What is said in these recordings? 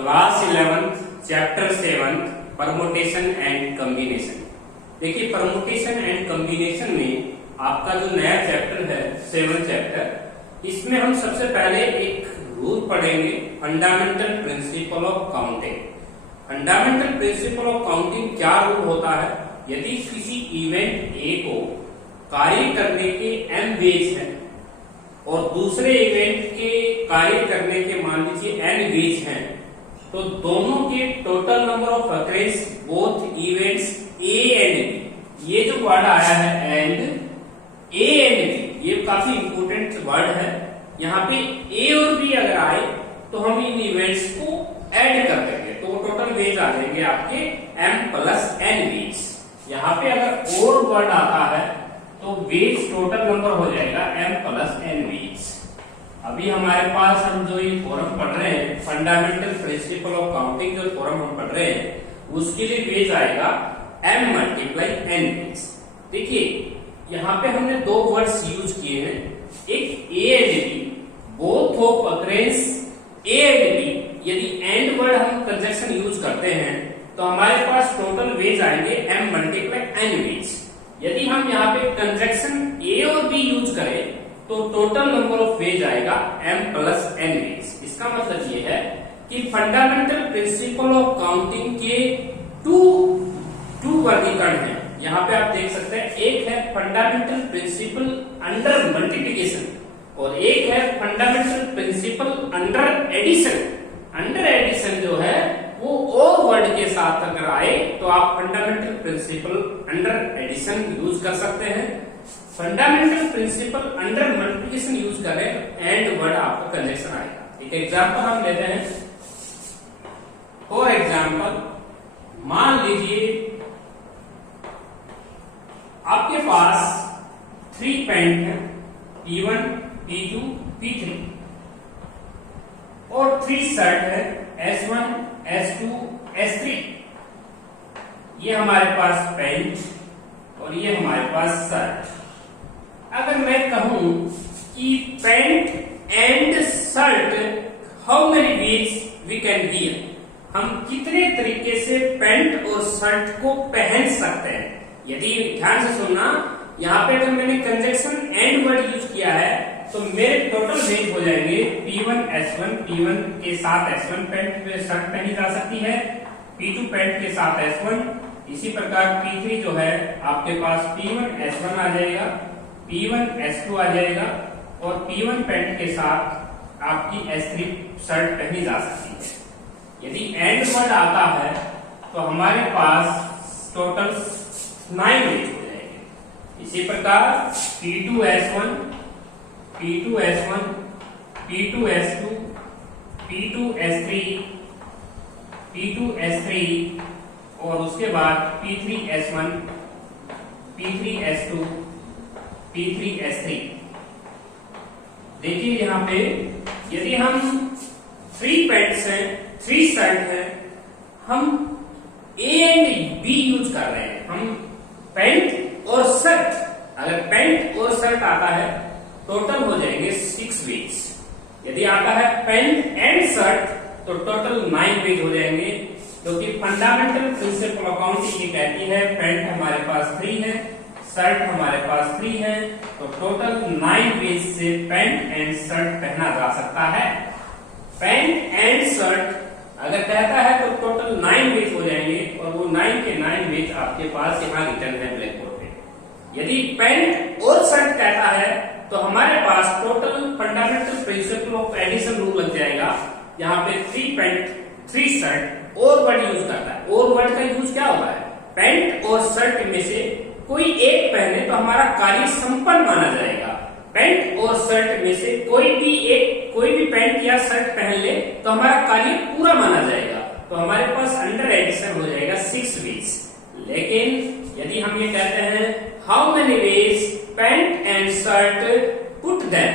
Class 11 chapter 7 permutation and combination. देखिए permutation and combination में आपका जो नया चैप्टर है 7 चैप्टर, इसमें हम सबसे पहले एक रूल पढ़ेंगे, fundamental principle of counting. Fundamental principle of counting क्या रूल होता है? यदि किसी इवेंट ए को कार्य करने के m वेज हैं और दूसरे इवेंट के कार्य करने के मान लीजिए n वेज हैं, तो दोनों के total number of occurrence both events A and B, ये जो वर्ड आया है एंड ए एंड बी, ये काफी इंपोर्टेंट वर्ड है। यहाँ पे ए और बी अगर आए तो हम इन इवेंट्स को ऐड कर देंगे तो वो टोटल वेज आ जाएंगे आपके m प्लस n वेज। यहाँ पे अगर और वर्ड आता है तो वेज टोटल नंबर हो जाएगा m प्लस n वेज। अभी हमारे पास हम जो ये फॉर्म पढ़ रहे हैं, फंडामेंटल प्रिंसिपल ऑफ काउंटिंग जो फॉर्म हम पढ़ रहे हैं, उसके लिए वेज आएगा m मल्टीप्लाई n वेज। देखिए यहाँ पे हमने दो वर्ड्स यूज किए हैं, एक a and b, both of occurrence a and b। यदि एंड वर्ड हम कंजक्शन यूज करते हैं तो हमारे पास टोटल वेज आएंगे m मल्टीप्लाई n वेज। यदि हम यहाँ पे कंजक्शन a और b यूज करें तो टोटल नंबर ऑफ वेज आएगा m प्लस n वेज। इसका मतलब ये है कि फंडामेंटल प्रिंसिपल ऑफ काउंटिंग के टू वर्गीकरण हैं। यहाँ पे आप देख सकते हैं, एक है फंडामेंटल प्रिंसिपल अंडर मल्टीप्लिकेशन और एक है fundamental principle under addition. Under addition जो है वो और वर्ड के साथ अगर आए तो आप fundamental principle under addition use कर सकते हैं। Fundamental principle under multiplication use करें एंड वर्ड आपका कंजक्शन आएगा। एक एग्जांपल हम लेते हैं। फॉर एग्जांपल मान लीजिए आपके पास 3 पेंट है, P1, P2, P3 और 3 शर्ट है, S1, S2, S3। ये हमारे पास पेंट और ये हमारे पास शर्ट। अगर मैं कहूं कि pant and shirt how many ways we can wear, हम कितने तरीके से पेंट और शर्ट को पहन सकते हैं। यदि ध्यान से सुनना, यहाँ पे अगर मैंने कंजक्शन एंड वर्ड यूज किया है तो मेरे टोटल वेज हो जाएंगे P1 S1, P1 के साथ S1 पेंट पे शर्ट पहनी जा सकती है, P2 पेंट के साथ S1, इसी प्रकार P3 जो है आपके पास P1 S1 आ जाएगा, P1 S2 आ जाएगा और P1 पेंट के साथ आपकी S3 शर्ट पहनी जा सकती है। यदि एंड वर्ड आता है तो हमारे पास टोटल 9 वेज हो जाएंगे। इसी प्रकार P2 S1, P2 S1, P2 S2, P2 S3, P2 S3 और उसके बाद P3 S1, P3 S2, P3 S3। देखिए यहाँ पे यदि हम 3 पेंट्स हैं, 3 शर्ट हैं, हम A एंड B यूज कर रहे हैं, हम पेंट और शर्ट, अगर पेंट और शर्ट आता है टोटल हो जाएंगे 6 वेज। यदि आता है पेंट एंड शर्ट तो टोटल 9 वेज हो जाएंगे, क्योंकि फंडामेंटल प्रिंसिपल ऑफ काउंटिंग ये कहती है पेंट हमारे पास 3 है, शर्ट हमारे पास 3 है, तो टोटल 9 वेज से पेंट एंड शर्ट पहना जा सकता है। पेंट एंड शर्ट अगर कहता है तो टोटल 9 वेज हो जाएंगे और वो 9 के 9 वेज आपके पास यहाँ रिटर्न है ब्लैक बोर्ड पे। यदि पेंट और शर्ट कहता है तो हमारे पास total fundamental principle of addition rule लग जाएगा। यहाँ पे 3 पेंट 3 शर्ट और वर्ड यूज करता है। और वर्ड का यूज क्या होता है? पेंट और शर्ट में से कोई एक पहने तो हमारा कार्य संपन्न माना जाएगा। पेंट और शर्ट में से कोई भी पेंट या शर्ट पहन ले तो हमारा कार्य पूरा माना जाएगा। तो हमारे पास अंडर एडिशन हो जाएगा 6 वेज। लेकिन यदि हम ये कहते हैं how many ways pant and shirt put them,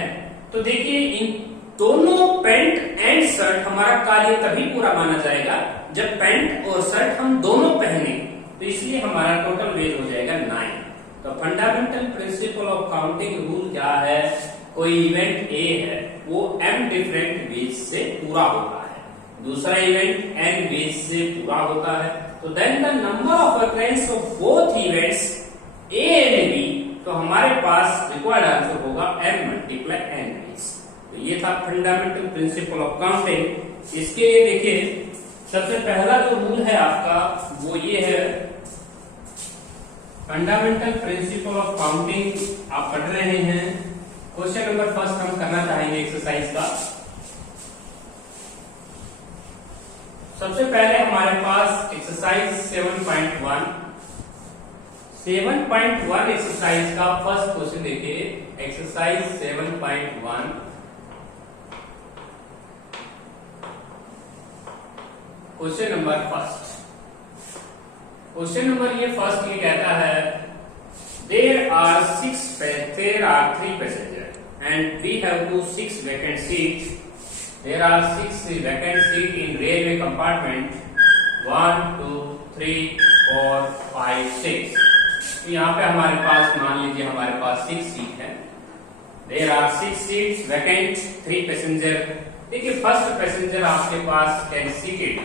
तो देखिए इन दोनों पेंट एंड शर्ट हमारा कार्य तभी पूरा माना जाएगा जब पेंट और शर्ट हम दोनों पहने, तो इसलिए हमारा टोटल वेज हो जाएगा 9। तो fundamental principle of counting rule क्या है? कोई इवेंट ए है वो m डिफरेंट वेज से पूरा होता है। दूसरा इवेंट n वेज से पूरा होता है, तो then the number of occurrence of both events a and b, तो हमारे पास रिक्वायर्ड आंसर होगा m मल्टीप्लाई n वेज। तो ये था फंडामेंटल प्रिंसिपल ऑफ काउंटिंग। इसके लिए देखिए सबसे पहला जो रूल है आपका वो ये है, फंडामेंटल प्रिंसिपल ऑफ काउंटिंग आप पढ़ रहे हैं। क्वेश्चन नंबर फर्स्ट हम करना चाहेंगे एक्सरसाइज का। सबसे पहले हमारे पास एक्सरसाइज 7.1 एक्सरसाइज का फर्स्ट क्वेश्चन देखिए। Exercise 7.1 question number first. Question number ये फर्स्ट ये कहता है, there are 3 passenger and we have to 6 vacant seats. There are 6 vacant seats in railway compartment 1, 2, 3, 4, 5, 6। तो यहाँ पे हमारे पास मान लीजिए हमारे पास 6 सीट है। There are 6 seats vacant, 3 passenger. देखिए फर्स्ट पैसेंजर आपके पास कैन सीटेड,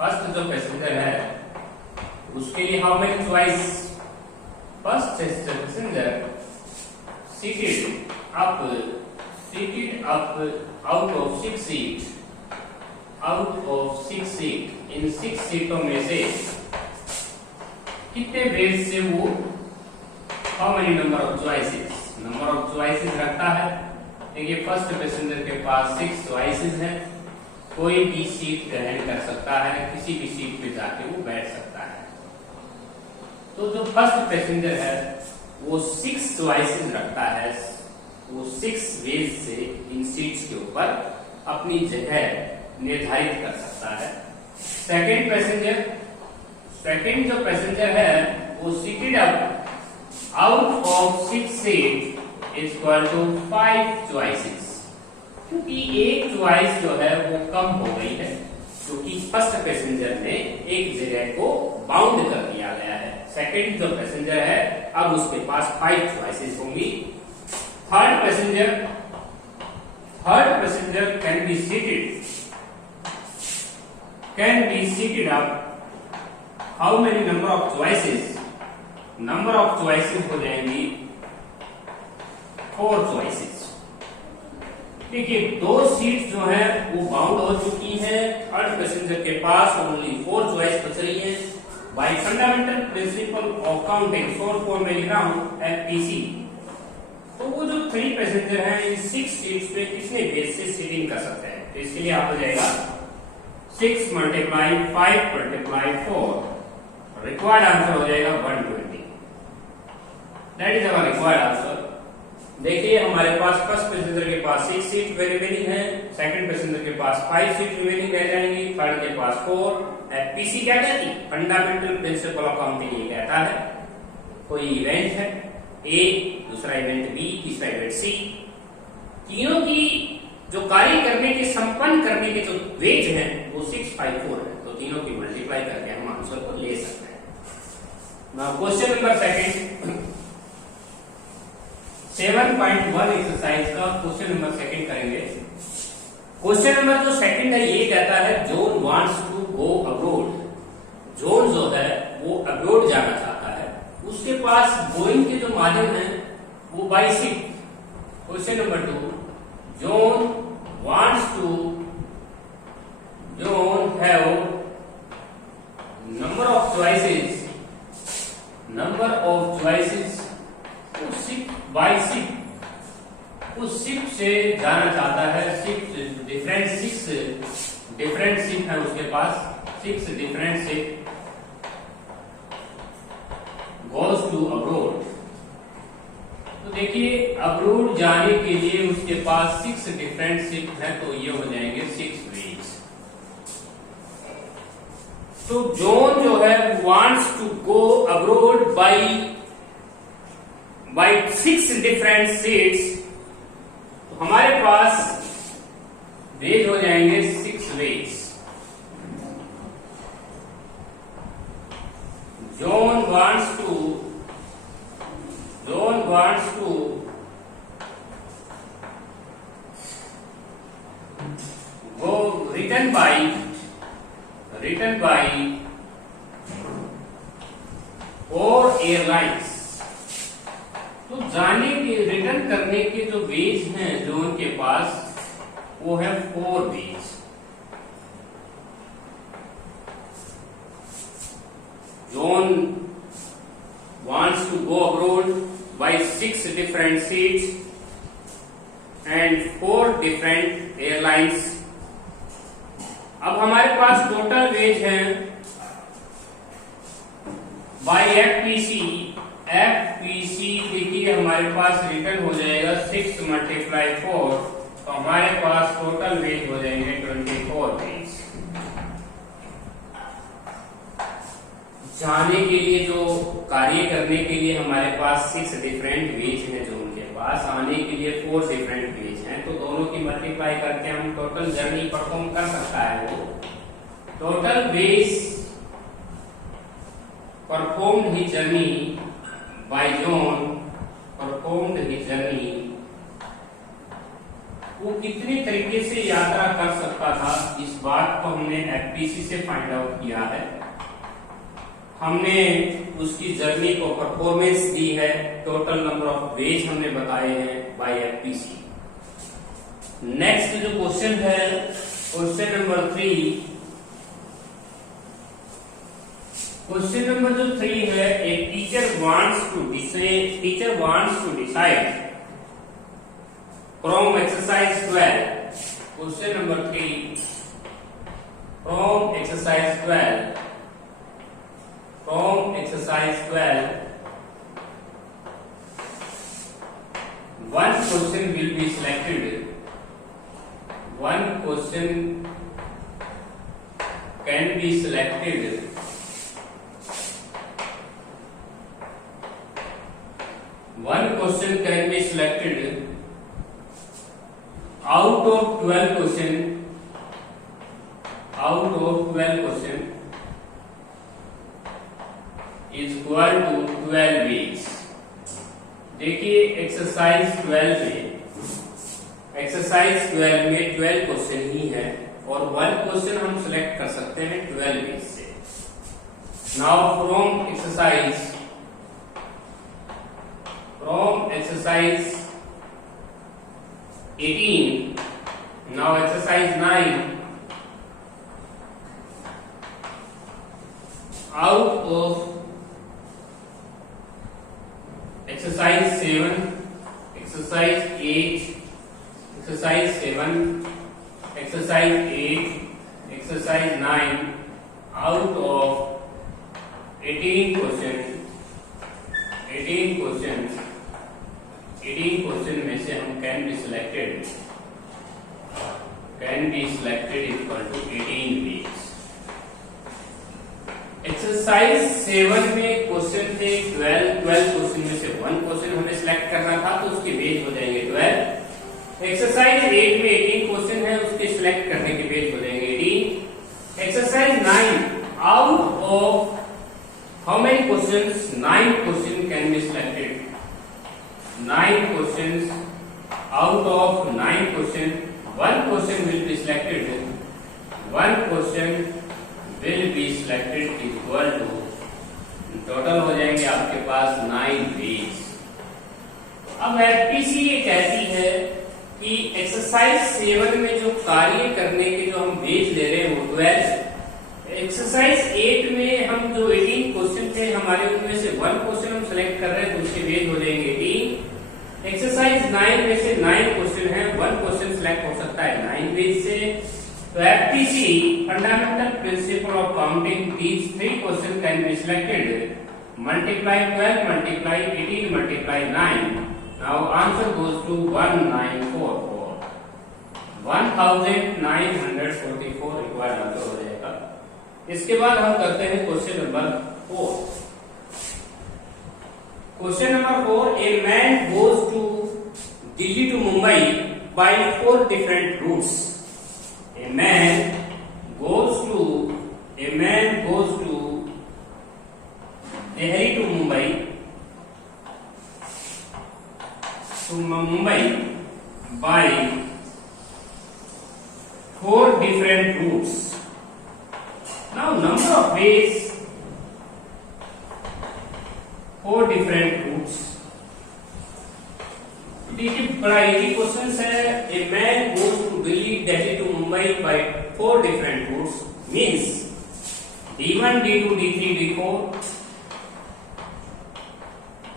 फर्स्ट जो पैसेंजर है उसके लिए how many choice, first passenger seated up out of 6 seats, इन 6 सीटों में से कितने वेज से वो how many number of choices रखता है। देखिए फर्स्ट पैसेंजर के पास 6 चॉइसेस हैं, कोई भी सीट ग्रहण कर सकता है, किसी भी सीट पे जाके वो बैठ सकता है। तो जो फर्स्ट पैसेंजर है वो 6 चॉइसेस रखता है, वो 6 वेज से इन सीट्स के ऊपर अपनी जगह निर्धारित कर सकता है। सेकंड जो पैसेंजर है वो seated up out of 6 seat is equal to 5 choices, क्योंकि एक चॉइस जो है वो कम हो गई है, क्योंकि फर्स्ट पैसेंजर ने एक जगह को बाउंड कर दिया गया है। सेकंड जो पैसेंजर है अब उसके पास 5 चॉइसेस होंगी। Third passenger can be seated up how many number of choices हो जाएंगी 4 चॉइसेस। देखिए 2 सीट जो है वो बाउंड हो चुकी है, थर्ड पैसेंजर के पास ओनली 4 चॉइस बच रही है। Bye fundamental principle of counting, short form में लिख रहा हूं FPC। तो वो जो 3 पैसेंजर हैं इन 6 सीट्स पे कितने वेज से सीटिंग कर सकते हैं, तो इसके लिए आप हो जाएगा 6 मल्टीप्लाई 5 मल्टीप्लाई 4, रिक्वायर्ड आंसर हो जाएगा 120। That is our required answer. देखिए हमारे पास फर्स्ट पैसेंजर के पास 6 सीट रिमेनिंग है, सेकंड पैसेंजर के पास 5 सीट रिमेनिंग रह जाएंगी, थर्ड के पास 4। FPC क्या कहती है, फंडामेंटल प्रिंसिपल ऑफ काउंटिंग ये कहता है कोई इवेंट है A, दूसरा इवेंट B, तीसरा इवेंट C, तीनों की जो कार्य करने के संपन्न करने के जो वेज हैं वो 6, 5, 4 है, तो तीनों की मल्टीप्लाई करके हम आंसर को ले सकते हैं। Now question number second 7.1 exercise का क्वेश्चन नंबर सेकंड करेंगे। क्वेश्चन नंबर जो सेकंड है ये कहता है John wants to go abroad. John जो है वो अब्रॉड जाना चाहता है, उसके पास गोइंग के जो माध्यम है वो by ship. Question number 2, John have number of choices by ship, उस शिप से जाना चाहता है। शिप डिफरेंट शिप है उसके पास, 6 different ship goes to abroad। तो देखिए अब्रोड जाने के लिए उसके पास 6 डिफरेंट शिप है, तो ये हो जाएंगे 6 वेज। तो जॉन जो है wants to go abroad by 6 different seats, तो हमारे पास वेज हो जाएंगे 6 ways. John wants to go return by return by 4 airlines. तो जाने के रिटर्न करने के जो वेज हैं जो उनके पास, वो है 4 veg. John wants to go abroad by 6 different seats and 4 different airlines। अब हमारे पास टोटल वेज है बाई एफपीसी देखिए हमारे पास रिटर्न हो जाएगा 6 × 4, तो हमारे पास टोटल वेज हो जाएंगे 24 वेज। जाने के लिए जो कार्य करने के लिए हमारे पास 6 डिफरेंट वेज हैं जो उनके पास, आने के लिए 4 डिफरेंट वेज हैं, तो दोनों की मल्टीप्लाई करके हम टोटल जर्नी परफॉर्म कर सकता है। वो टोटल वेज परफॉर्म्ड ही जर्नी बाय जॉन, परफॉर्म्ड ही जर्नी, वो कितनी तरीके से यात्रा कर सकता था, इस बात को हमने एफपीसी से फाइंड आउट किया है। हमने उसकी जर्नी को परफॉर्मेंस दी है, टोटल नंबर ऑफ वेज हमने बताए हैं बाय एफपीसी। नेक्स्ट जो क्वेश्चन है, क्वेश्चन नंबर 3। क्वेश्चन नंबर जो 3 है, एक teacher wants to decide from exercise 12। Question number 3 from exercise 12। From exercise 12, one question will be selected. One question can be selected. One question can be selected out of 12 question. Out of 12 question is equal to 12 weeks। देखिए exercise 12 में 12 question ही है और 1 question हम select कर सकते हैं 12 weeks से। Now from exercise 18, now exercise 9, out of exercise 7, exercise 8, exercise 7, exercise 8, exercise 9, out of 18 question में से हम can be selected equal to 18 weeks. Exercise 7 में क्वेश्चन थे 12 क्वेश्चन में से 1 क्वेश्चन हमें सिलेक्ट करना था, तो उसके वेज हो जाएंगे 12। एक्सरसाइज 8 में 18 क्वेश्चन है, उसके सिलेक्ट करने के वेज हो जाएंगे 18। Exercise 9, out of how many questions, 9 question can be selected. 9 questions, out of 9 question 1 question will be selected. 1 question will be selected equal to, total हो जाएंगे आपके पास 9 वेज। अब एफपीसी ये कहती है कि एक्सरसाइज 7 में जो कार्य करने के जो हम वेज ले रहे हैं वो 12। एक्सरसाइज 8 में हम जो 18 क्वेश्चन थे हमारे, उनमें से 1 क्वेश्चन हम सेलेक्ट कर रहे हैं, तो उसके वेज हो जाएंगे 18। एक्सरसाइज 9 में से 9 क्वेश्चन है, 1 क्वेश्चन सेलेक्ट हो सकता है 9 वेज से। तो FPC, fundamental principle of counting, these 3 questions can be selected. Multiply 12, multiply 18, multiply 9. Now answer goes to 1944. 1944 required answer हो जाएगा। इसके बाद हम करते हैं question number 4। Question number 4, a man goes to Delhi to Mumbai by 4 different routes. A man goes to Delhi to Mumbai by 4 different routes. Now number of ways for different routes. देखिए बड़ा easy question है. A man goes to Delhi, Delhi to Mumbai by 4 different routes. Means D1, D2, D3, D4.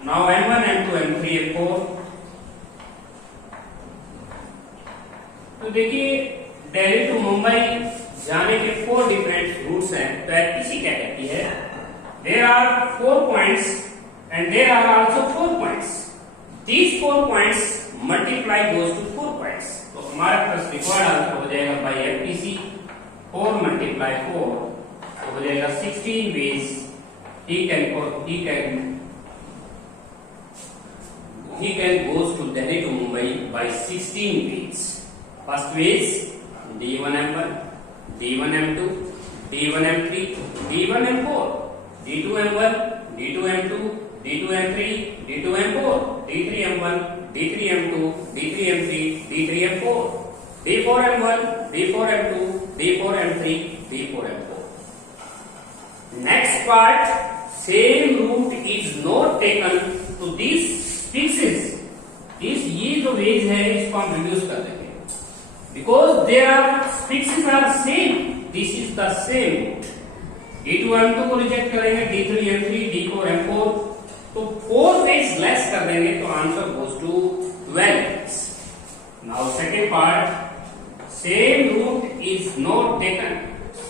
Now M1, M2, M3, M4. तो देखिए Delhi to Mumbai जाने के 4 different roots हैं. तो APC क्या कहती है? There are 4 points and there are also 4 points. These 4 points multiply goes to 4 points. तो हमारे पास रिक्वायर्ड आंसर हो जाएगा बाय एपीसी 4 multiply 4 तो हो जाएगा 16 ways he can goes to Delhi to Mumbai by 16 ways. First ways D1 M1, D1 M2, D1 M3, D1 M4, D2 M1, D2 M2, D2 M3, D2 M4, D3 M1, D3 M2, D3 M3, D3 M4, D4 M1, D4 M2, D4 M3, D4 M4. Next part, same route is not taken to these fixes. ये जो veg है इसको हम reduce कर देंगे. Because their fixes are same, this is the same route. D2 M2 को reject करेंगे, D3 M3, D4 M4 तो 4 ways लेस कर देंगे तो answer goes to 12 ways. Now second part, same route is not taken.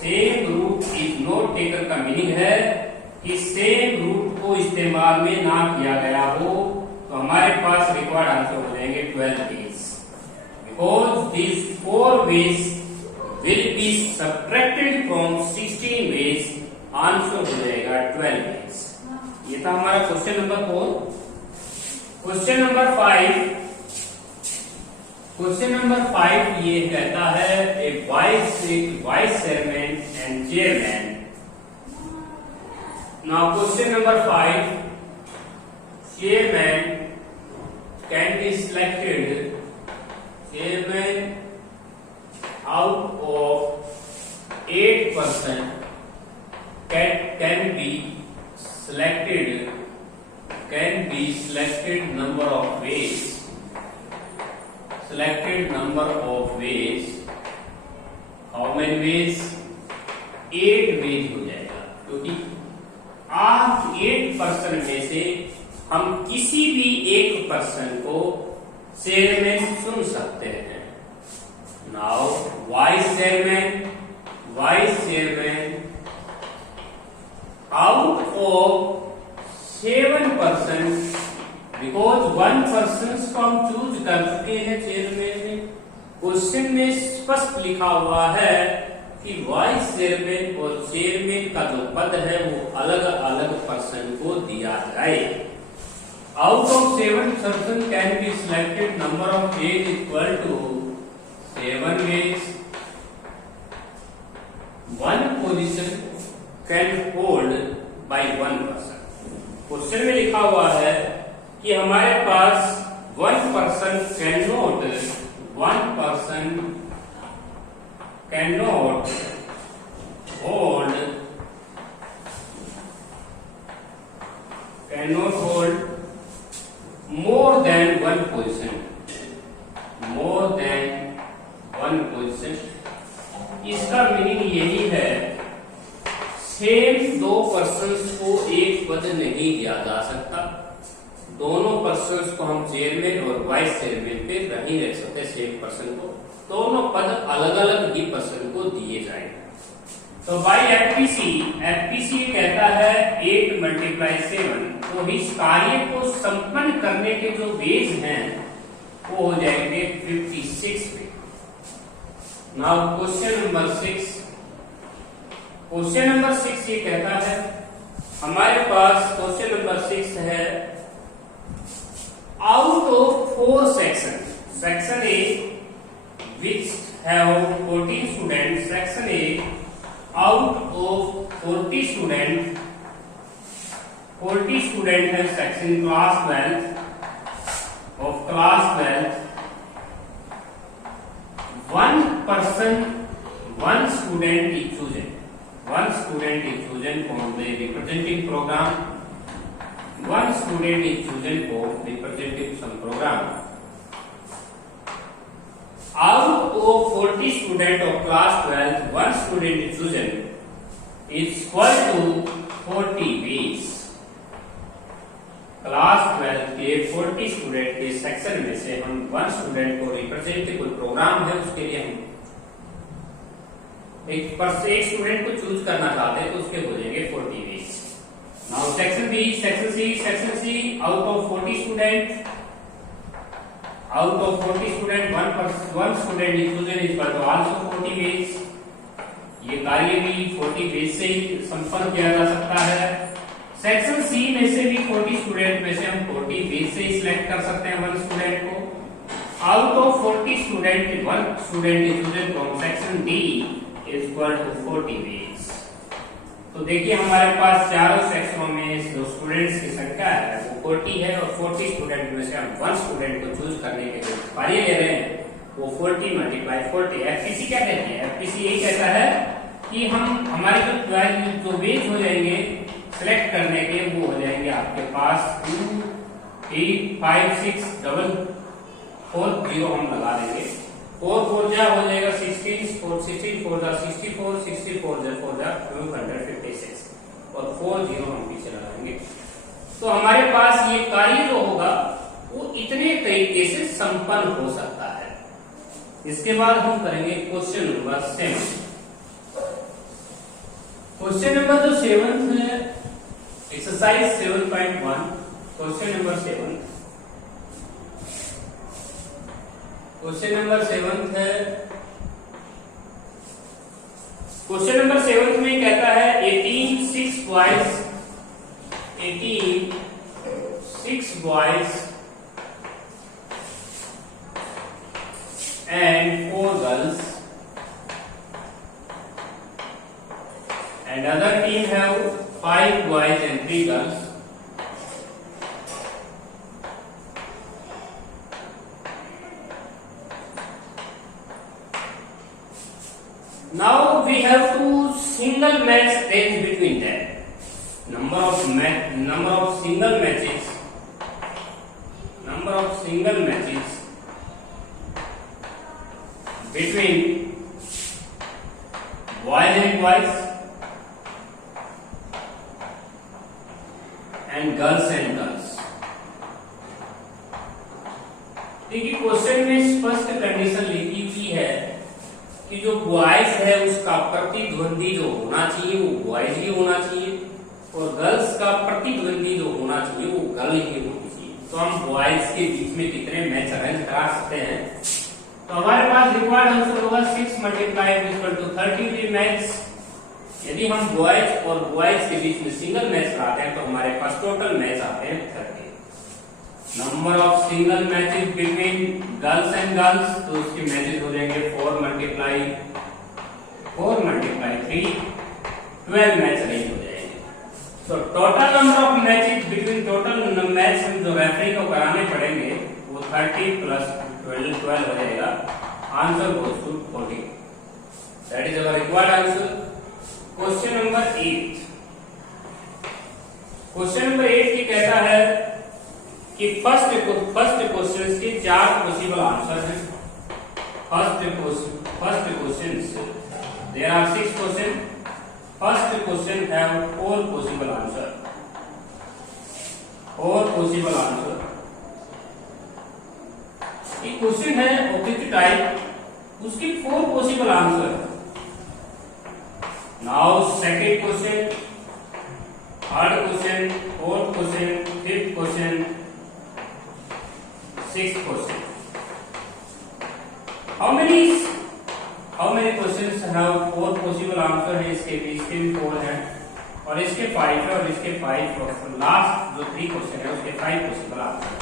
Same route is not taken का meaning है कि same root को इस्तेमाल में ना किया गया हो तो हमारे पास रिक्वायर्ड आंसर हो जाएंगे 12 ways. Because these 4 ways will be subtracted from 16 ways, answer हो जाएगा 12 ways. ये था हमारा question number 4. Question number 5. Question number 5 ये कहता है a vice chairman and chairman. Now question number 5, chairman can be selected. Chairman out of 8 person can be selected number of ways. Selected number of ways. How many ways? 8 ways हो जाएगा क्योंकि आज 8 person में से हम किसी भी एक पर्सन को चेयरमैन चुन सकते हैं. Now vice chairman out of 7 person because 1 person को हम चूज कर चुके हैं चेयरमैन में. क्वेश्चन में स्पष्ट लिखा हुआ है कि वाइस चेयरमैन और चेयरमैन का जो पद है वो अलग अलग पर्सन को दिया जाए. Out of 7 person can be selected. Number of ways equal to 7 ways. 1 position can hold by 1 person. Question में लिखा हुआ है कि हमारे पास 1 person cannot hold more than 1 position. इसका मीनिंग यही है सेम 2 पर्सन्स को एक पद नहीं दिया जा सकता. दोनों पर्सन्स को हम चेयरमैन और वाइस चेयरमैन पे नहीं रख सकते. सेम पर्सन को दोनों पद अलग अलग ही पर्सन को दिए जाएंगे. तो बाई एफपीसी कहता है 8 × 7. तो इस कार्य को संपन्न करने के जो वेज हैं वो हो जाएंगे 56 way. Now question number 6. Question number 6 ये कहता है हमारे पास क्वेश्चन नंबर 6 है out of 4 section A which have 14 student. Section A out of 40 students है section class 12 of class 12. 1 person 1 student is chosen. 1 one student is chosen from the representing program. One student is chosen for representing some program. Out of 40 students of class 12, one student is chosen is equal to 40 ways. Class 12 के 40 student के section में से हम 1 student को represent कोई programme है उसके लिए हम एक स्टूडेंट को चूज करना चाहते हैं तो उसके हो जाएंगे 40 ways. Now section B, section C out of 40 student one student is chosen is equal to also 40 ways. ये कार्य भी 40 वेज से ही संपन्न किया जा सकता है. सेक्शन सी में से भी 40 स्टूडेंट में से हम 40 वेज से ही सिलेक्ट कर सकते हैं 1 स्टूडेंट को. Out of 40 student 1 student is chosen from section D is equal to 40 ways. तो देखिए हमारे पास चारों सेक्शनों में जो स्टूडेंट्स की संख्या है वो 40 है और 40 स्टूडेंट में से हम 1 स्टूडेंट को चूज करने के लिए कार्य ले रहे हैं वो 40 मल्टीप्लाई 40. एफपीसी क्या कहते हैं? एफपीसी यही कहता है कि हम हमारे जो वेज हो जाएंगे सिलेक्ट करने के वो हो जाएंगे आपके पास 2 8 5 6 डबल 4 0 हम लगा देंगे. 4 4 जा हो जाएगा 16 4 16 4 जा 64 64 जा 4 जा 256 और 4 0 हम पीछे लगाएंगे. तो हमारे पास ये कार्य जो होगा वो इतने तरीके से संपन्न हो सकता है. इसके बाद हम करेंगे क्वेश्चन नंबर 7. क्वेश्चन नंबर जो 7 है exercise 7.1 question number 7. Question number 7 है. क्वेश्चन नंबर 7 में कहता है 18 6 boys and 4 girls and other team have 5 boys and 3 girls. Now we have to single match range between them. Number of single matches between boys and boys and girls and girls. देखिए question में स्पष्ट condition लिखी हुई है कि जो boys है उसका प्रतिद्वंदी जो होना चाहिए वो बॉयज ही होना चाहिए और गर्ल्स का प्रतिद्वंदी जो होना चाहिए वो गर्ल ही होनी चाहिए. तो हम बॉयज के बीच में कितने मैच अरेंज करा सकते हैं? तो हमारे पास रिक्वायर्ड आंसर होगा 6 मल्टीप्लाई 33 मैच. यदि हम बॉयज और बॉयज के बीच में सिंगल मैच कराते हैं तो हमारे पास टोटल मैच आते हैं 30. Number of single matches between girls and girls तो उसके मैचेस हो जाएंगे 4 मल्टीप्लाई 3 12 मैच नहीं हो जाएंगे. तो total number of matches between total match जो रेफरी को कराने पड़ेंगे वो 30 प्लस 12 हो जाएगा. Answer goes to 40. That is our required answer. Question number 8. Question number 8 की कहता है कि फर्स्ट क्वेश्चन के 4 पॉसिबल आंसर हैं. First question there are 6 question. First question have 4 possible answer. 4 possible answer. एक क्वेश्चन है ऑब्जेक्टिव टाइप उसके 4 possible answer. Now second question, third question, fourth question, fifth question, sixth question. How many questions have 4 possible answer है? इसके भी 4 है और इसके 5 है और इसके 5 लास्ट जो 3 क्वेश्चन है उसके 5 पॉसिबल आंसर.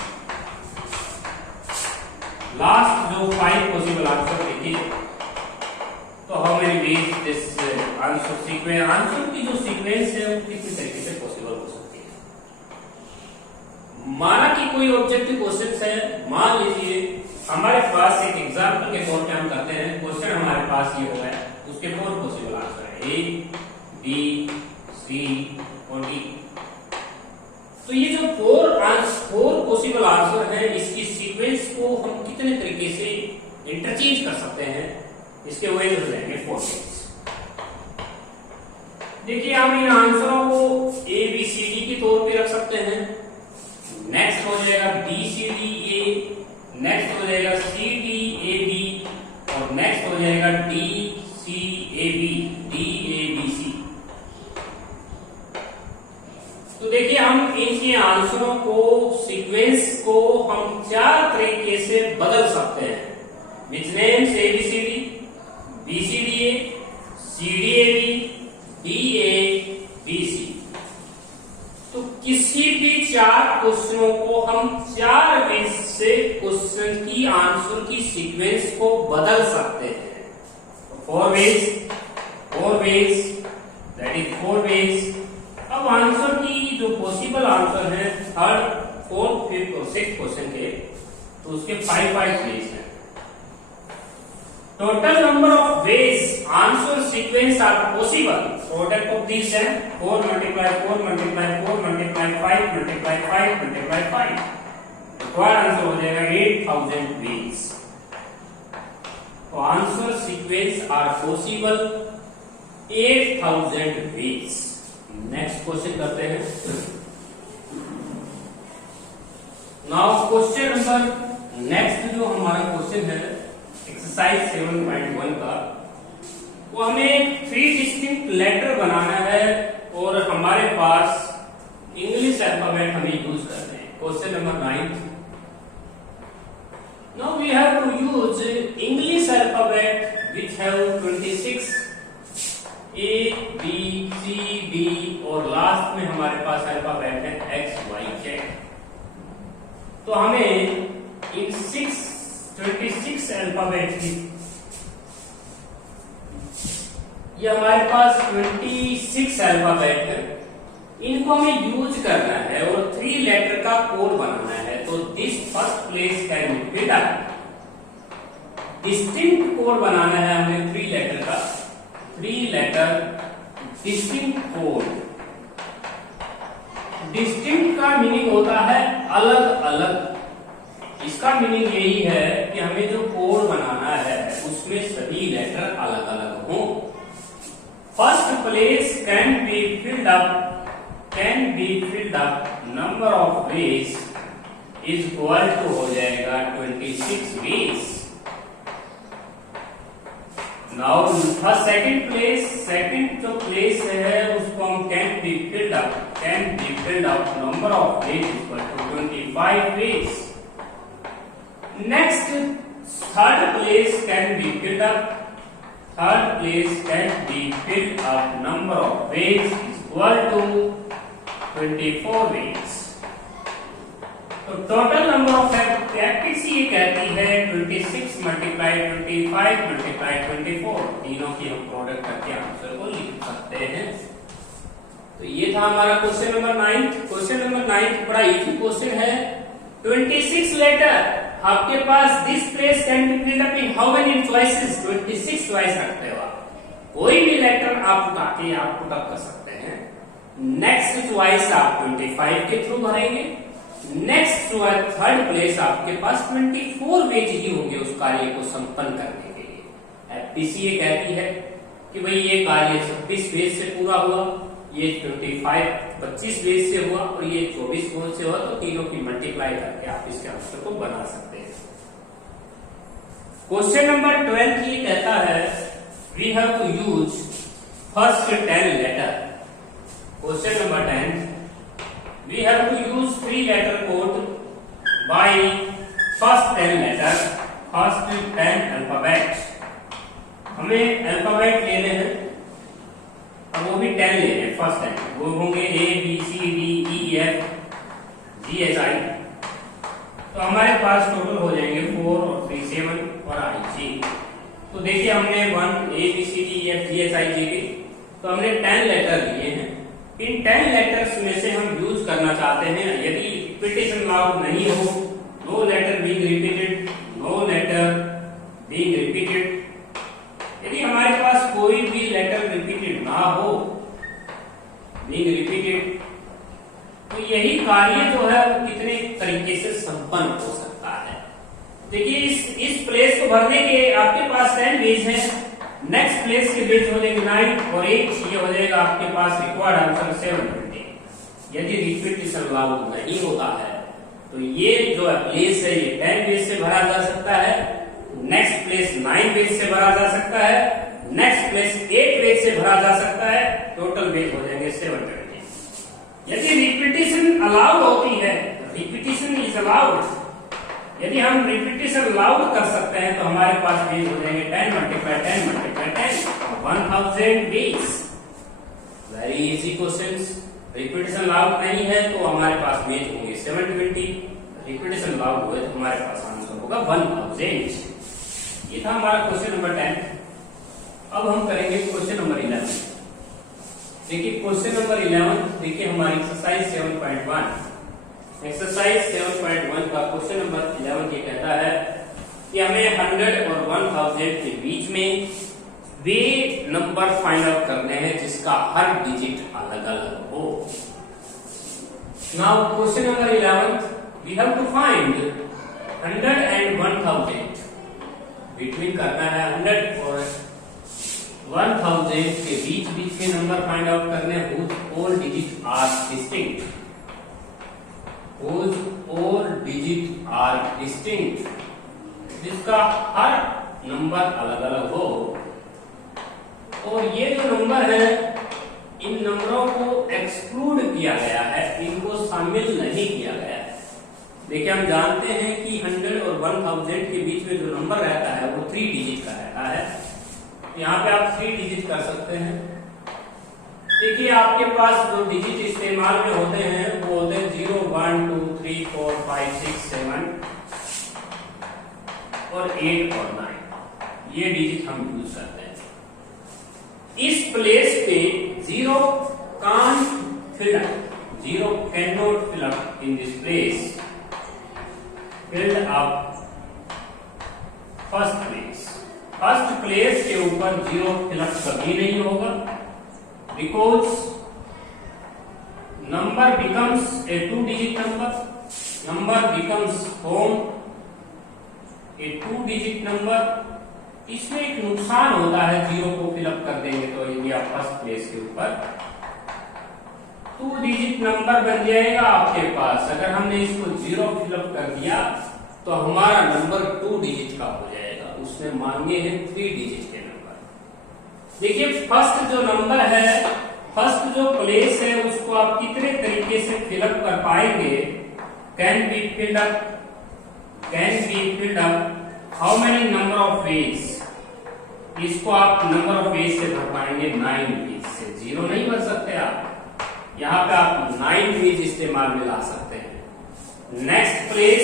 लास्ट जो 5 पॉसिबल आंसर देखिए तो how many ways this answer sequence, answer की जो सीक्वेंस है वो किस तरीके से पॉसिबल हो सकती है. माना कि कोई ऑब्जेक्टिव क्वेश्चन है. मान लीजिए हमारे पास एक एग्जांपल के तौर पे हम करते हैं. क्वेश्चन हमारे पास ये हो गया उसके 4 पॉसिबल आंसर है A, B, बी, सी और डी। तो ये जो फोर पॉसिबल आंसर है, इसकी सीक्वेंस को हम कितने तरीके से इंटरचेंज कर सकते हैं, इसके वैल्यूज लेंगे 4 वेज। देखिए हम इन आंसरों को ए बी सी डी के तौर पे रख सकते हैं। नेक्स्ट हो जाएगा B C D A, next हो जाएगा सी डी ए बी और नेक्स्ट हो जाएगा D C A B, D A B C. तो देखिए हम इनके आंसरों को, सीक्वेंस को हम 4 तरीके से बदल सकते हैं। Which names A B C D, B C D A, C D A B, D A B C. तो किसी भी 4 क्वेश्चनों को हम 4 वेज से क्वेश्चन की आंसर की सीक्वेंस को बदल सकते हैं। तो 4 वेज, दैट इज 4 वेज। अब आंसर की जो पॉसिबल आंसर है थर्ड, फोर्थ, फिफ्थ और सिक्स्थ क्वेश्चन के, तो उसके 5 वेज हैं। Total number of ways answer sequence are possible, product of this है 4 multiply 4 multiply 4 multiply 5 multiply 5 multiply 5, तो आंसर हो जाएगा 8000 वेज। तो answer sequence are possible 8000 ways. Next question करते हैं। नाउ क्वेश्चन नंबर, नेक्स्ट जो हमारा क्वेश्चन है एक्सरसाइज 7.1 का, वो हमें 3 डिस्टिंक्ट लेटर बनाना है और हमारे पास इंग्लिश अल्फाबेट हमें यूज करना है। Question number 9, now we have to use English alphabet which have 26 A, B, C, D और लास्ट में हमारे पास अल्फाबेट है X, Y, Z। तो हमें इन 26 अल्फाबेट की, ये हमारे पास 26 अल्फाबेट है, इनको हमें यूज करना है और 3 लेटर का कोड बनाना है। तो this first place can be filled up. Distinct code बनाना है हमें 3 लेटर का, 3 लेटर डिस्टिंक्ट कोड। डिस्टिंक्ट का मीनिंग होता है अलग अलग। इसका मीनिंग यही है कि हमें जो कोड बनाना है उसमें सभी लेटर अलग अलग हों। First place can be filled up number of ways is equal to हो जाएगा 26 वेज। नाउ फर्स्ट सेकंड जो प्लेस है उसको हम can be filled up number of ways equal to 25 ways. Next third place can be filled up number of ways equal to 24 ways. तो total number of practice ये कहती है 26 multiply 25 multiply 24, तीनों की हम प्रोडक्ट करके आंसर को लिख सकते हैं। तो ये था हमारा क्वेश्चन नंबर 9। क्वेश्चन नंबर 9 बड़ा इजी क्वेश्चन है। 26 लेटर आपके पास, this place can be filled up in how many choices, 26 choice रखते हो आप। कोई भी लेटर आप उठा के आप पुट अप कर सकते हैं। नेक्स्ट चॉइस आप 25 के थ्रू भरेंगे। नेक्स्ट थर्ड प्लेस आपके पास 24 वेज ही होंगे उस कार्य को संपन्न करने के लिए। एफपीसीए कहती है कि भाई ये कार्य 26 वेज से पूरा हुआ, ये 25 वेज से हुआ और ये 24 वेज से हुआ, तो तीनों की मल्टीप्लाई करके आप इसके आंसर को बना सकते हैं। क्वेश्चन नंबर 12 ये कहता है we have to use first 10 letter. Question number 10, we have to use 3 letter code by first 10 letter, first 10 alphabet। हमें अल्फाबेट लेने हैं और वो भी 10 लेने हैं। फर्स्ट 10 वो होंगे A, B, C, D, E, F, G, H, I। तो हमारे पास टोटल हो जाएंगे 4 और 3 7 और I, G। तो देखिए हमने 1 A, B, C, D, E, F, G, H, I, J के, तो हमने 10 लेटर लिए हैं। इन 10 लेटर्स में से हम यूज करना चाहते हैं, यदि रिपीटेशन लागू नहीं हो, no letter being repeated, no letter being repeated, यदि हमारे पास कोई भी लेटर रिपीटेड ना हो, देखिए इस प्लेस को भरने के आपके पास 10 वेज है। नेक्स्ट प्लेस के वेज हो जाएंगे 9 और 8, ये हो जाएगा आपके पास रिक्वायर्ड आंसर 720। यदि रिपीटेशन लागू नहीं होता है तो ये जो प्लेस है ये 10 वेज से भरा जा सकता है, नेक्स्ट प्लेस 9 वेज से भरा जा सकता है, नेक्स्ट प्लेस 8 वेज से भरा जा सकता है, टोटल वेज हो जाएंगे 720। यदि रिपीटेशन अलाउड होती है, रिपीटेशन इज अलाउड, यदि हम रिपीटेशन अलाउड कर सकते हैं तो हमारे पास वेज हो जाएंगे 10 multiply 10 multiply 10 1000 ways. Very easy questions. Repetition allowed नहीं है तो हमारे पास वेज होंगे 720, रिपीटेशन अलाउड हुए तो हमारे पास आंसर होगा 1000। ये था हमारा क्वेश्चन नंबर 10। अब हम करेंगे क्वेश्चन नंबर 11। देखिए क्वेश्चन नंबर 11 देखिए हमारी एक्सरसाइज 7.1। एक्सरसाइज 7.1 का क्वेश्चन नंबर 11 ये कहता है कि हमें 100 और 1000 के बीच में वे नंबर फाइंड आउट करने हैं जिसका हर डिजिट अलग अलग हो। Now question number 11 we have to find 100 and 1000। Between करना है 100 और 1000 के बीच में नंबर फाइंड आउट करने हैं all digits are distinct, all digits are distinct, जिसका हर नंबर अलग अलग हो। और ये जो नंबर है इन नंबरों को एक्सक्लूड किया गया है, इनको शामिल नहीं किया गया है। देखिए हम जानते हैं कि 100 और 1000 के बीच में जो नंबर रहता है वो 3 डिजिट का रहता है। यहाँ पे आप 3 डिजिट कर सकते हैं। देखिए आपके पास जो डिजिट इस्तेमाल में होते हैं वो होते हैं 0 1 2 3 4 5 6 7 और 8 और 9। ये डिजिट हम यूज करते हैं। इस प्लेस पे 0 can't fill up, 0 cannot fill up in this place, filled up first place। First place के ऊपर 0 फिल अप कभी नहीं होगा, because number becomes a 2 digit number, number becomes from A 2 digit number. इसमें एक नुकसान होता है 0 को फिलअप कर देंगे तो यदि आप फर्स्ट प्लेस के ऊपर 2 डिजिट नंबर बन जाएगा आपके पास। अगर हमने इसको 0 फिलअप कर दिया तो हमारा नंबर 2 डिजिट का हो जाएगा। उसने मांगे हैं 3 डिजिट के नंबर। देखिए फर्स्ट जो नंबर है, फर्स्ट जो प्लेस है उसको आप कितने तरीके से फिलअप कर पाएंगे? Can be filled up, can be filled up how many number of veg? इसको आप नंबर ऑफ वेज से भर पाएंगे 9 वेज से, 0 नहीं भर सकते आप। यहाँ पे आप 9 वेज इस्तेमाल में ला सकते हैं। Next place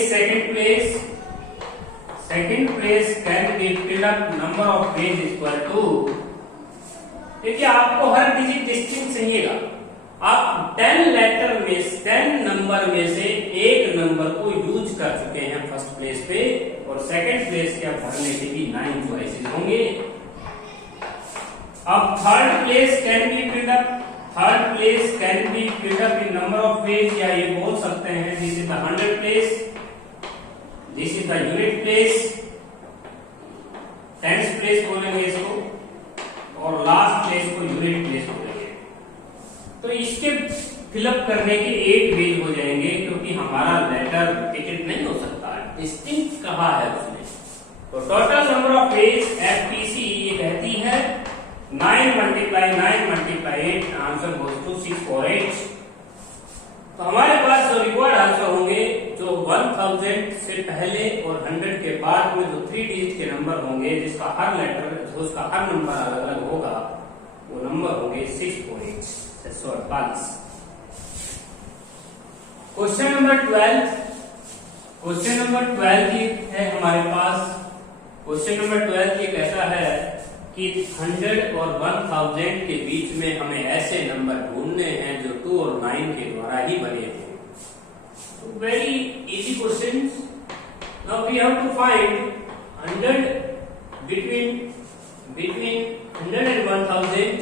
second place can be filled up number of ways equal to, देखिए आपको हर डिजिट डिस्टिंक्ट चाहिएगा। आप 10 लेटर में 10 नंबर में से एक नंबर को यूज कर चुके हैं फर्स्ट प्लेस पे, और सेकंड प्लेस के आप भरने के भी 9 चॉइसेस होंगे। अब third place can be filled up, third place can be filled up in number of veg, या ये बोल सकते हैं this is the 100 place, this is the unit place, 10th place बोलेंगे इसको, और लास्ट प्लेस को यूनिट प्लेस बोलेंगे। तो इसके फिलअप करने के 8 वेज हो जाएंगे, क्योंकि हमारा लेटर रिपीटेड नहीं हो सकता, डिस्टिंक्ट कहा है उसने। तो total number of ways FPC ये कहती है 9 multiply 9 multiply 8, answer goes to 648। तो हमारे पास जो रिक्वायर्ड आंसर होंगे, जो 1000 से पहले और 100 के बाद में जो 3 डिजिट के नंबर होंगे, जिसका हर लेटर उसका हर नंबर अलग अलग होगा, वो नंबर होंगे 648। क्वेश्चन नंबर 12, क्वेश्चन नंबर 12 ये है हमारे पास। क्वेश्चन नंबर 12 ये कहता है कि 100 और 1000 के बीच में हमें ऐसे नंबर ढूंढने हैं जो 2 और 9 के द्वारा ही बने हो। तो very easy question. Now we have to find 100 between 100 and 1000।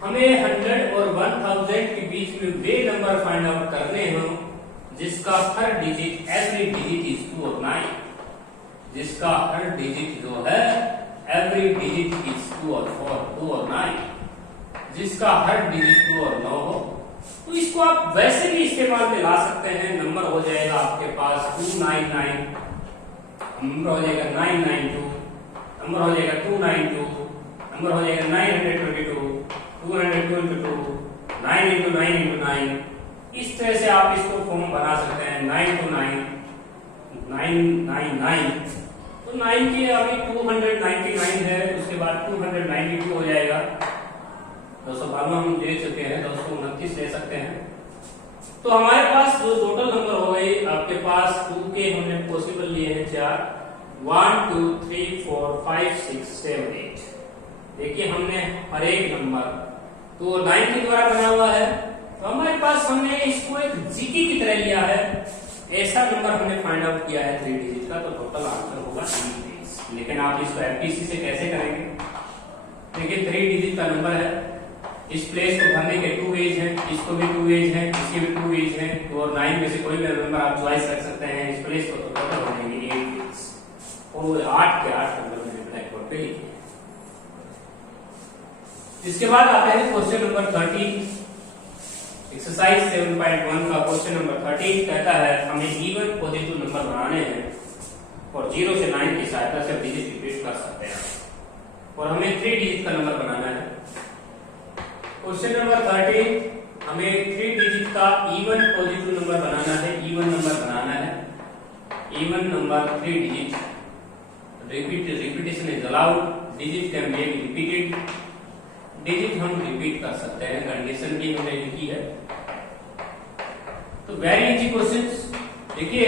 हमें 100 और 1000 के बीच में वे नंबर फाइंड आउट करने हो जिसका हर डिजिट एवरी डिजिट इज 2 और 9, जिसका हर डिजिट जो है एवरी डिजिट इज 2 और 4, 2 और 9, जिसका हर डिजिट 2 और 9 हो, तो इसको आप वैसे भी इस्तेमाल में ला सकते हैं। नंबर हो जाएगा आपके पास 299, नंबर हो जाएगा 992, नंबर हो जाएगा 292, नंबर हो जाएगा 922, 222, 9 into 9 into 9। इस तरह से आप इसको फॉर्म बना सकते हैं। 9 to 9, 999, तो 9 के अभी 299 है, उसके बाद 292 हो जाएगा। 252 हम ले चुके हैं, 229 ले सकते हैं। तो हमारे पास जो टोटल नंबर हो गए आपके पास 2 के हमने पॉसिबल लिए हैं 4, 1 2 3 4 5 6 7 8। देखिए हमने हर एक नंबर तो 9 के द्वारा बना हुआ है, तो हमारे पास हमने इसको एक जीके की तरह लिया है। ऐसा नंबर हमने फाइंड आउट किया है 3 डिजिट का, तो टोटल आंसर होगा 3 डिजिट। लेकिन आप इसको एफपीसी से कैसे करेंगे? देखिए 3 डिजिट का नंबर है, इस प्लेस को भरने के 2 वेज हैं, इसको भी 2 वेज हैं, इसके भी 2 वेज हैं, तो और 9 में से कोई भी नंबर आप चॉइस कर सकते हैं। इस प्लेस को तो टोटल हो जाएंगे 8 वेज, और 8 के 8 नंबर मैंने ब्लैक बोर्ड पे लिखे। इसके बाद आते हैं क्वेश्चन नंबर 13, एक्सरसाइज 7.1 का क्वेश्चन नंबर 13 कहता है हमें इवन पॉजिटिव नंबर बनाने हैं और 0 से 9 की सहायता से डिजिट रिपीट कर सकते हैं, और हमें 3 डिजिट का नंबर बनाना है। क्वेश्चन नंबर 13 हमें 3 डिजिट का इवन पॉजिटिव नंबर बनाना है, इवन नंबर बनाना है। Even number 3 digit, repetition is allowed, digit can be repeated, digit हम रिपीट कर सकते हैं, कंडीशन भी हमने लिखी है। तो वेरी इजी क्वेश्चंस। देखिए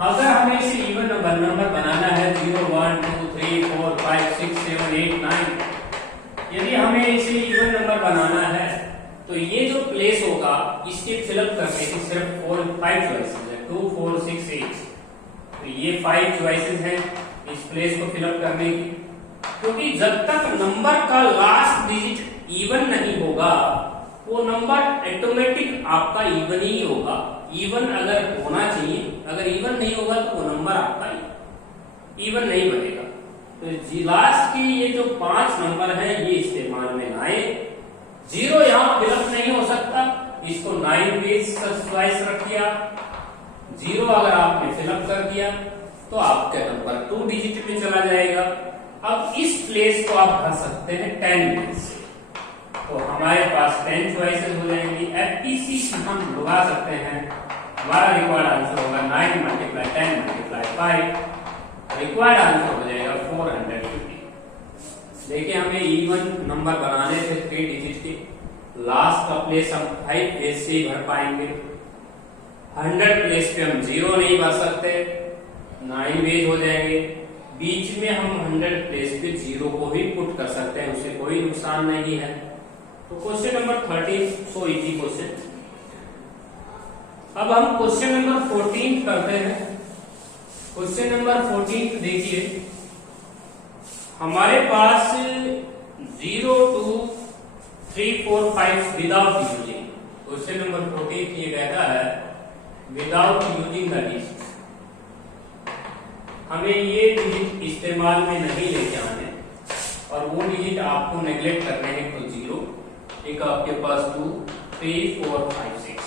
अगर हमें इसे इवन नंबर बनाना है 0 1 2 3 4 5 6 7 8 9, यदि हमें इसे इवन नंबर बनाना है तो ये जो प्लेस होगा इसके फिलअप करने की सिर्फ 5 चॉइसेस है, 2 4 6 8। तो ये 5 चॉइसेस हैं इस प्लेस को फिलअप करने की, क्योंकि जब तक नंबर का लास्ट डिजिट इवन नहीं होगा वो नंबर ऑटोमेटिक आपका इवन ही होगा। इवन अगर होना चाहिए, अगर इवन नहीं होगा तो वो नंबर आपका इवन नहीं बनेगा। तो लास्ट के ये जो 5 नंबर हैं ये इस्तेमाल में लाए। 0 यहाँ फिलअप नहीं हो सकता, इसको 9 वेज चॉइस रख दिया। 0 अगर आपने फिलअप कर दिया तो आपका नंबर 2 डिजिट में चला जाएगा। अब इस प्लेस को आप भर सकते हैं 10 वेज से, तो हमारे पास 10 चॉइसेस हो जाएंगी। एफपीसी हम लगा सकते हैं, हमारा रिक्वायर्ड आंसर होगा 9 × 10 × 5, रिक्वायर्ड आंसर हो जाएगा 450। देखिए हमें इवन नंबर बनाने थे 3 डिजिट के, लास्ट का प्लेस हम 5 वेज से ही भर पाएंगे। 100 प्लेस पे हम 0 नहीं भर सकते, 9 वेज हो जाएंगे। बीच में हम 100 प्लेस पे 0 को भी पुट कर सकते हैं, उससे कोई नुकसान नहीं है। तो question number 13 so easy question. अब हम क्वेश्चन नंबर 14 करते हैं। क्वेश्चन नंबर 14 देखिए हमारे पास 0 2 3 4 5 विदाउट यूजिंग। क्वेश्चन नंबर 14 ये कहता है विदाउट यूजिंग द डिजिट, हमें ये डिजिट इस्तेमाल में नहीं लेके आने, और वो डिजिट आपको नेग्लेक्ट करने हैं। तो 0, एक आपके पास 2 3 4 5 6,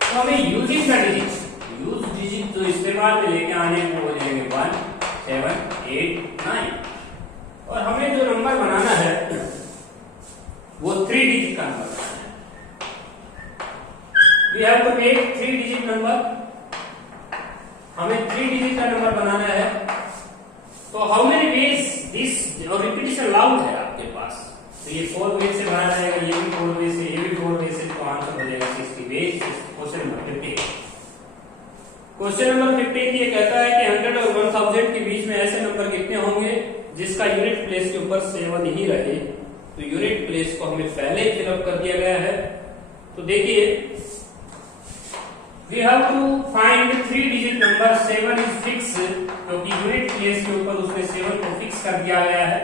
तो हमें using the digit, use digit जो इस्तेमाल में लेके आने वो हो जाएंगे 1 7 8 9, और हमें जो नंबर बनाना है वो 3 डिजिट का नंबर बनाना है। We have to make 3 digit number, हमें 3 डिजिट का नंबर बनाना है। तो हाउ मेनी वेज दिस, और रिपीटेशन अलाउड है आपके पास, तो ये 4 वेज से बनाया जाएगा, ये भी 4 वेज से, ये भी 4 वेज से, तो आंसर हो जाएगा 60 ways. Question number 15। Question number 15 ये कहता है कि 100 और 1000 के बीच में ऐसे नंबर कितने होंगे जिसका यूनिट प्लेस के ऊपर 7 ही रहे। तो यूनिट प्लेस को हमें पहले ही फिलअप कर दिया गया है। तो देखिए we have to find 3 digit number, 7 is fixed, क्योंकि यूनिट प्लेस के ऊपर उसने 7 को फिक्स कर दिया गया है।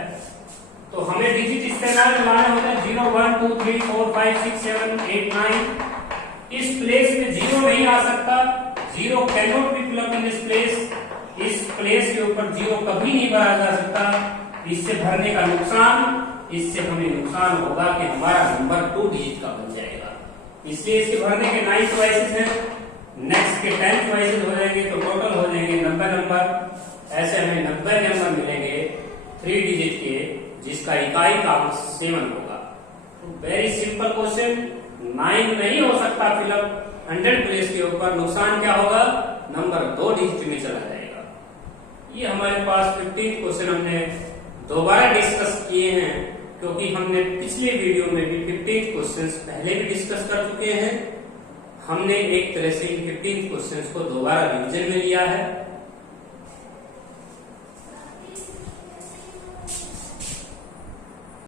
तो हमें डिजिट इस्तेमाल में लाना होता है 0 1 2 3 4 5 6 7 8 9। इस प्लेस में जीरो नहीं आ सकता, zero cannot be put in this place, इस प्लेस के ऊपर जीरो कभी नहीं भरा जा सकता। इससे भरने का नुकसान, इससे हमें नुकसान होगा कि हमारा नंबर 2 डिजिट का बन जाएगा। इसलिए इसके भरने के 9 चॉइसेस हैं, नेक्स्ट के 10 चॉइसेस हो जाएंगे तो टोटल हो जाएंगे 90 नंबर। ऐसे हमें 90 नंबर मिलेंगे 3 डिजिट के, जिसका इकाई का 7 होगा। तो वेरी सिंपल क्वेश्चन, 9 नहीं हो सकता फिलअप 100 प्लेस के ऊपर, नुकसान क्या होगा, नंबर 2 डिजिट में चला जाएगा। ये हमारे पास 15 क्वेश्चन हमने दोबारा डिस्कस किए हैं, क्योंकि हमने पिछले वीडियो में भी 15 क्वेश्चंस पहले भी डिस्कस कर चुके हैं। हमने एक तरह से इन 15 क्वेश्चंस को दोबारा रिवीजन में लिया है।